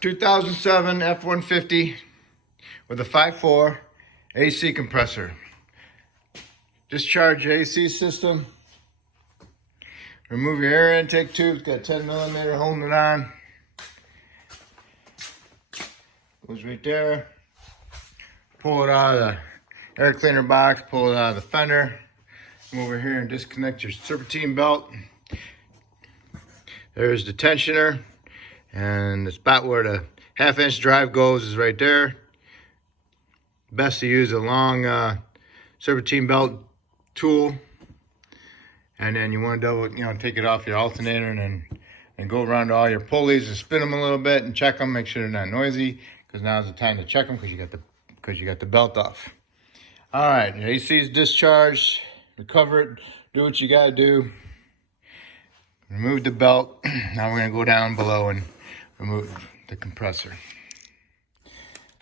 2007 F-150 with a 5.4 AC compressor. Discharge AC system. Remove your air intake tube. It's got 10mm holding it on. Goes right there. Pull it out of the air cleaner box. Pull it out of the fender. Come over here and disconnect your serpentine belt. There's the tensioner. And the spot where the 1/2-inch drive goes is right there. Best to use a long serpentine belt tool. And then you want to take it off your alternator and go around to all your pulleys and spin them a little bit and check them, make sure they're not noisy, because now's the time to check them because you got the belt off. All right, your AC is discharged. Recover it. Do what you gotta do. Remove the belt. Now we're gonna go down below and remove the compressor.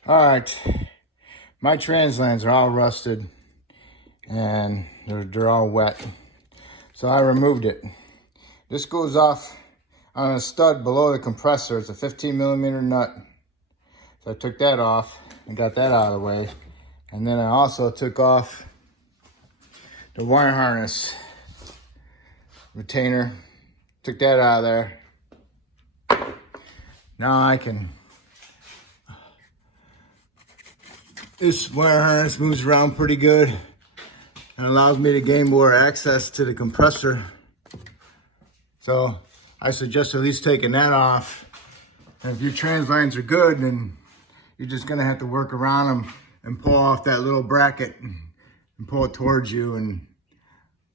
All right, my translands are all rusted and they're all wet. So I removed it. This goes off on a stud below the compressor. It's a 15mm nut. So I took that off and got that out of the way. And then I also took off the wire harness retainer. Took that out of there. Now this wire harness moves around pretty good and allows me to gain more access to the compressor. So I suggest at least taking that off. And if your trans lines are good, then you're just gonna have to work around them and pull off that little bracket and pull it towards you and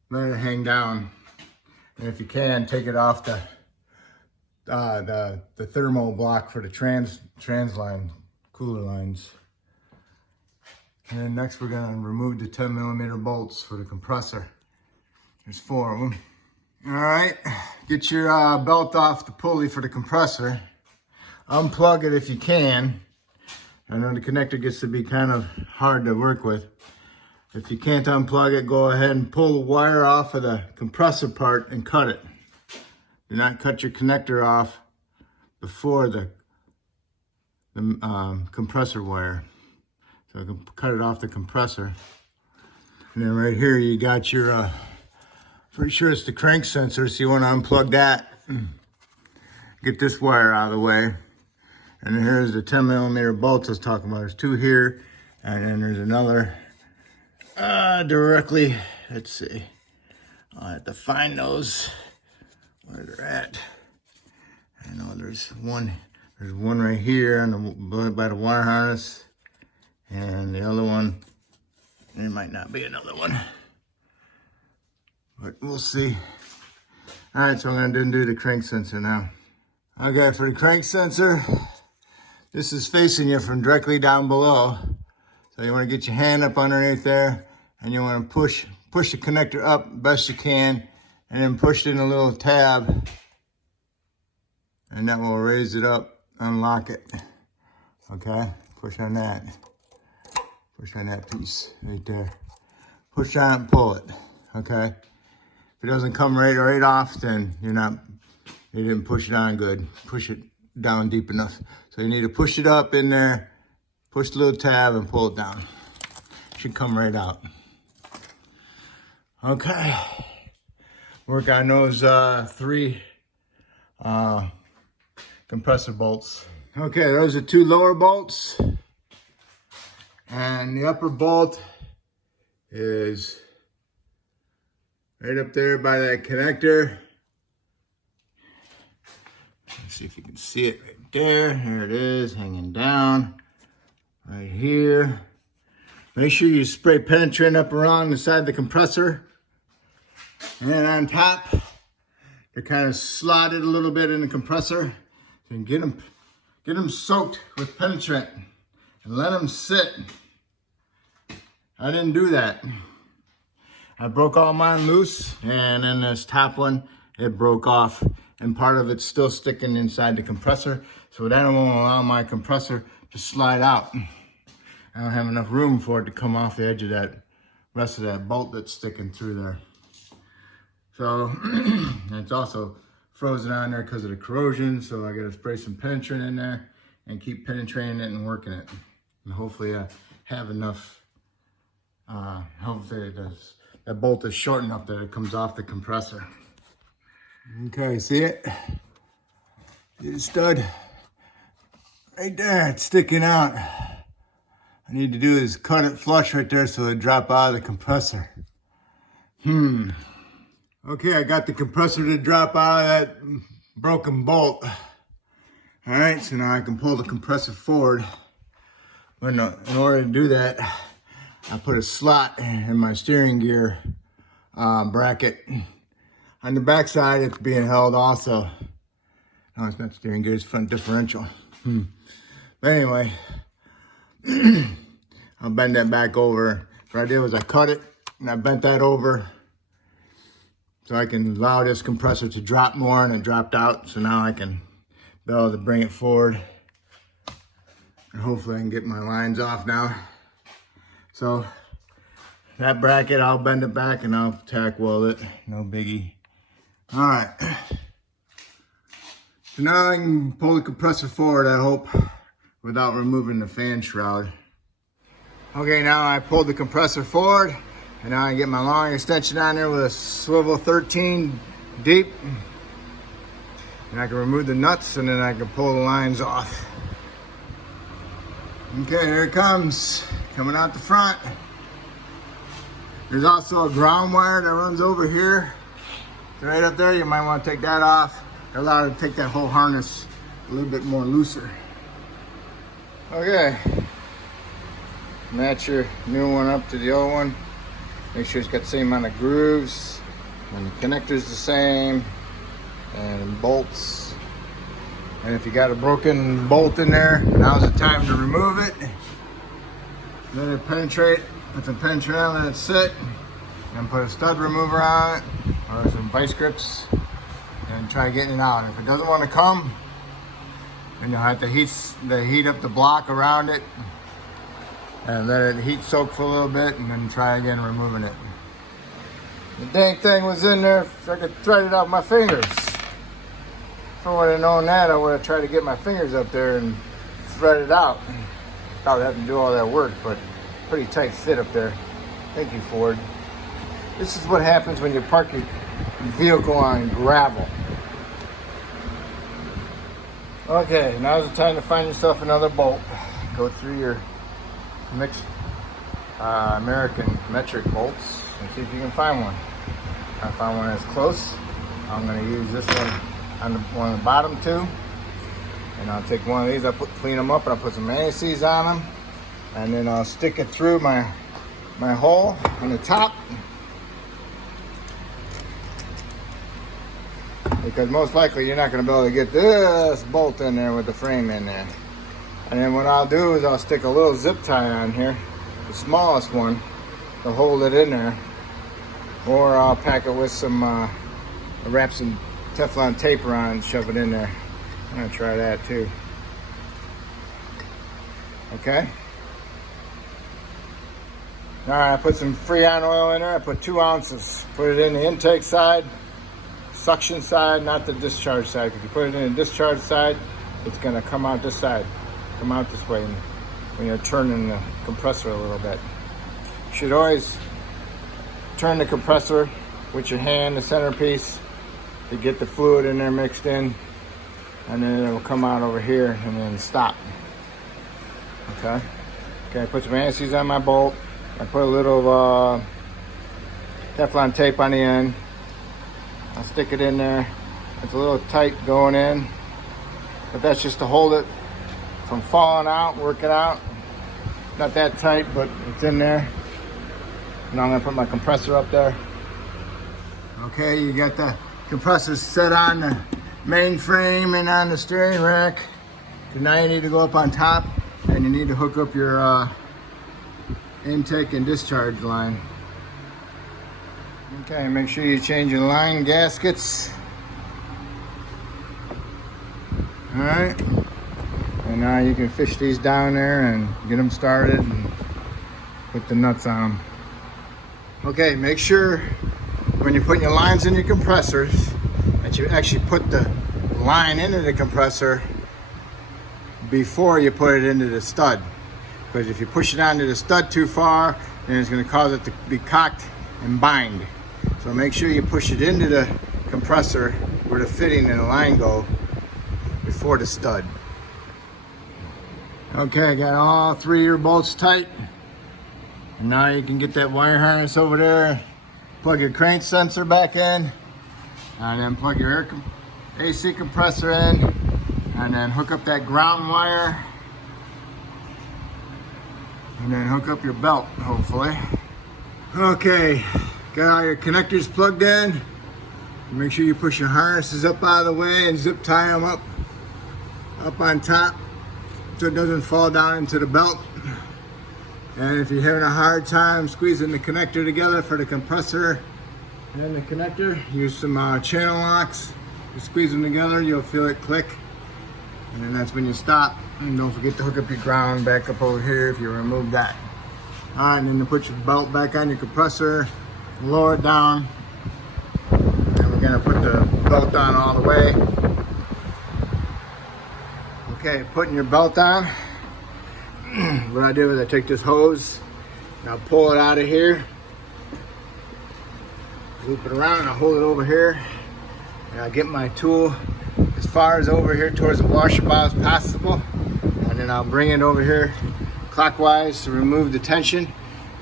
let it hang down. And if you can, take it off the thermal block for the trans line, cooler lines. And then next we're gonna remove the 10mm bolts for the compressor. There's 4 of them. All right, get your belt off the pulley for the compressor. Unplug it if you can. I know the connector gets to be kind of hard to work with. If you can't unplug it, go ahead and pull the wire off of the compressor part and cut it. Do not cut your connector off before the compressor wire. So I can cut it off the compressor. And then right here you got your, pretty sure it's the crank sensor, so you want to unplug that. Get this wire out of the way. And then here's the 10mm bolts I was talking about. There's 2 here, and then there's another directly, let's see. I'll have to find those, where they're at. I know there's one right here on by the wire harness. And the other one, there might not be another one, but we'll see. All right, so I'm gonna do the crank sensor now. Okay, for the crank sensor, this is facing you from directly down below. So you wanna get your hand up underneath there and you wanna push the connector up best you can and then push it in a little tab and that will raise it up, unlock it. Okay, push on that. Push on that piece right there. Push on it and pull it, okay? If it doesn't come right off, then you didn't push it on good. Push it down deep enough. So you need to push it up in there, push the little tab and pull it down. Should come right out. Okay. Work on those 3 compressor bolts. Okay, those are 2 lower bolts. And the upper bolt is right up there by that connector. Let's see if you can see it right there. Here it is, hanging down right here. Make sure you spray penetrant up around the side of the compressor. And then on top, they're kind of slotted a little bit in the compressor. And get them soaked with penetrant and let them sit. I didn't do that. I broke all mine loose, and then this top one, it broke off, and part of it's still sticking inside the compressor, so that won't allow my compressor to slide out. I don't have enough room for it to come off the edge of that rest of that bolt that's sticking through there. So it's also frozen on there because of the corrosion, so I gotta spray some penetrant in there and keep penetrating it and working it. And hopefully I have enough, hopefully that bolt is short enough that it comes off the compressor. Okay, see it? See the stud? Right there, it's sticking out. I need to do is cut it flush right there so it drop out of the compressor. Okay, I got the compressor to drop out of that broken bolt. All right, so now I can pull the compressor forward. But no, in order to do that, I put a slot in my steering gear bracket. On the back side, it's being held also. No, it's not steering gear, it's front differential. But anyway, I'll bend that back over. What I did was I cut it and I bent that over so I can allow this compressor to drop more, and it dropped out. So now I can be able to bring it forward. And hopefully I can get my lines off now. So that bracket, I'll bend it back and I'll tack weld it, no biggie. All right. So now I can pull the compressor forward, I hope, without removing the fan shroud. Okay, now I pulled the compressor forward, and now I get my long extension on there with a swivel 13 deep. And I can remove the nuts, and then I can pull the lines off. Okay, here it comes, coming out the front. There's also a ground wire that runs over here. It's right up there, you might want to take that off. Allow it to take that whole harness a little bit more looser. Okay, match your new one up to the old one. Make sure it's got the same amount of grooves, and the connector's the same, and bolts. And if you got a broken bolt in there, now's the time to remove it. Let it penetrate. If it penetrates, let it sit. And put a stud remover on it, or some vice grips, and try getting it out. If it doesn't want to come, then you'll have to heat up the block around it and let it heat soak for a little bit, and then try again removing it. The dang thing was in there, if I could thread it out with my fingers. If I would have known that, I would have tried to get my fingers up there and thread it out. Probably have to do all that work, but pretty tight fit up there. Thank you, Ford. This is what happens when you park your vehicle on gravel. Okay, now's the time to find yourself another bolt. Go through your mixed American metric bolts and see if you can find one. I found one that's close. I'm going to use this one on one of the bottom two. And I'll take one of these, I'll clean them up, and I'll put some anti-seize on them. And then I'll stick it through my hole on the top. Because most likely you're not going to be able to get this bolt in there with the frame in there. And then what I'll do is I'll stick a little zip tie on here, the smallest one, to hold it in there. Or I'll pack it with some, wrap some Teflon tape around and shove it in there. I'm going to try that too. Okay. All right, I put some Freon oil in there. I put 2 ounces. Put it in the intake side. Suction side, not the discharge side. If you put it in the discharge side, it's going to come out this side, come out this way when you're turning the compressor a little bit. You should always turn the compressor with your hand, the centerpiece, to get the fluid in there mixed in, and then it will come out over here and then stop. Okay, I put some anti-seize on my bolt. I put a little Teflon tape on the end. I'll stick it in there. It's a little tight going in, but that's just to hold it from falling out, working out. Not that tight, but it's in there. And I'm gonna put my compressor up there. Okay, you got the compressor set on the main frame and on the steering rack. So now you need to go up on top, and you need to hook up your intake and discharge line. Okay, make sure you change your line gaskets. All right, and now you can fish these down there and get them started and put the nuts on them. Okay, make sure when you're putting your lines in your compressors that you actually put the line into the compressor before you put it into the stud. Because if you push it onto the stud too far, then it's going to cause it to be cocked and bind. So make sure you push it into the compressor where the fitting and the line go before the stud. Okay, I got all 3 of your bolts tight. And now you can get that wire harness over there, plug your crank sensor back in, and then plug your AC compressor in, and then hook up that ground wire, and then hook up your belt, hopefully. Okay, got all your connectors plugged in. Make sure you push your harnesses up out of the way and zip tie them up on top so it doesn't fall down into the belt. And if you're having a hard time squeezing the connector together for the compressor and the connector, use some channel locks. You squeeze them together, you'll feel it click. And then that's when you stop. And don't forget to hook up your ground back up over here if you remove that. All right, and then to put your belt back on your compressor, lower it down. And we're gonna put the belt on all the way. Okay, putting your belt on. What I do is I take this hose and I'll pull it out of here, loop it around, and I'll hold it over here, and I'll get my tool as far as over here towards the washer bar as possible, and then I'll bring it over here clockwise to remove the tension,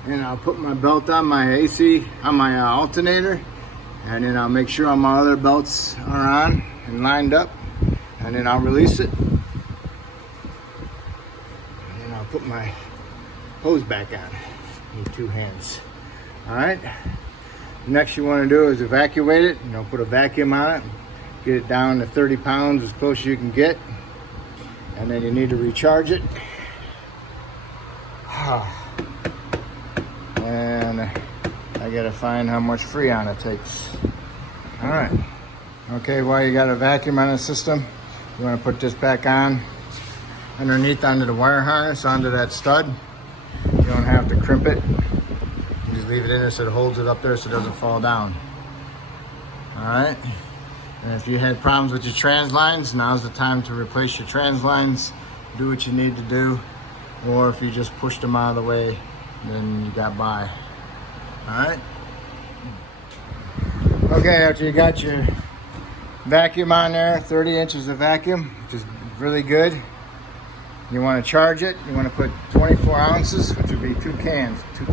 and I'll put my belt on my AC, on my alternator, and then I'll make sure all my other belts are on and lined up, and then I'll release it. Put my hose back on. Need 2 hands. All right. Next, you want to do is evacuate it. Put a vacuum on it. Get it down to 30 pounds as close as you can get, and then you need to recharge it. And I gotta find how much Freon it takes. All right. Okay. While you got a vacuum on the system, you want to put this back on. Underneath onto the wire harness, onto that stud. You don't have to crimp it. You just leave it in there so it holds it up there so it doesn't fall down. Alright? And if you had problems with your trans lines, now's the time to replace your trans lines. Do what you need to do. Or if you just pushed them out of the way, then you got by. Alright? Okay, after you got your vacuum on there, 30 inches of vacuum, which is really good. You want to charge it. You want to put 24 ounces, which would be 2 cans. 2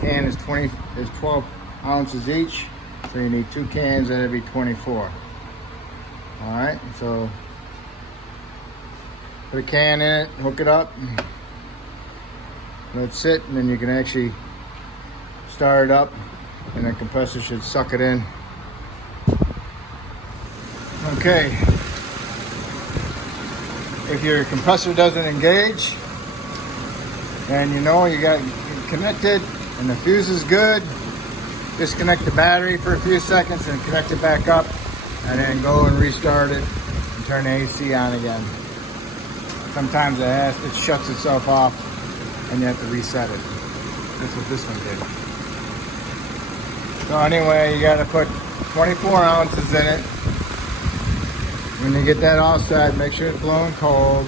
can is 12 ounces each, so you need 2 cans, and it'd be 24. All right, so put a can in it, hook it up, let it sit, and then you can actually start it up, and the compressor should suck it in. Okay. If your compressor doesn't engage, and you know you got it connected and the fuse is good, disconnect the battery for a few seconds and connect it back up, and then go and restart it and turn the AC on again. Sometimes it shuts itself off and you have to reset it. That's what this one did. So anyway, you got to put 24 ounces in it. When you get that all set, make sure it's blowing cold.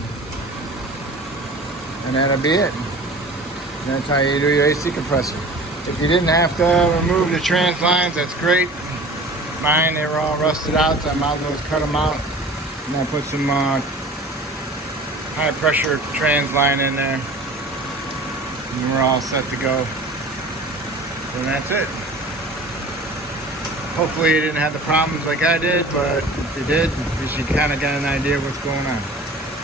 And that'll be it. And that's how you do your AC compressor. If you didn't have to remove the trans lines, that's great. Mine, they were all rusted out, so I might as well cut them out. And I put some high pressure trans line in there. And we're all set to go. And that's it. Hopefully you didn't have the problems like I did, but if you did, at least you kind of got an idea of what's going on.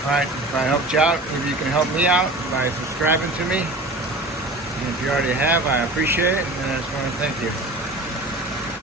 Alright, if I helped you out, maybe you can help me out by subscribing to me. And if you already have, I appreciate it, and I just want to thank you.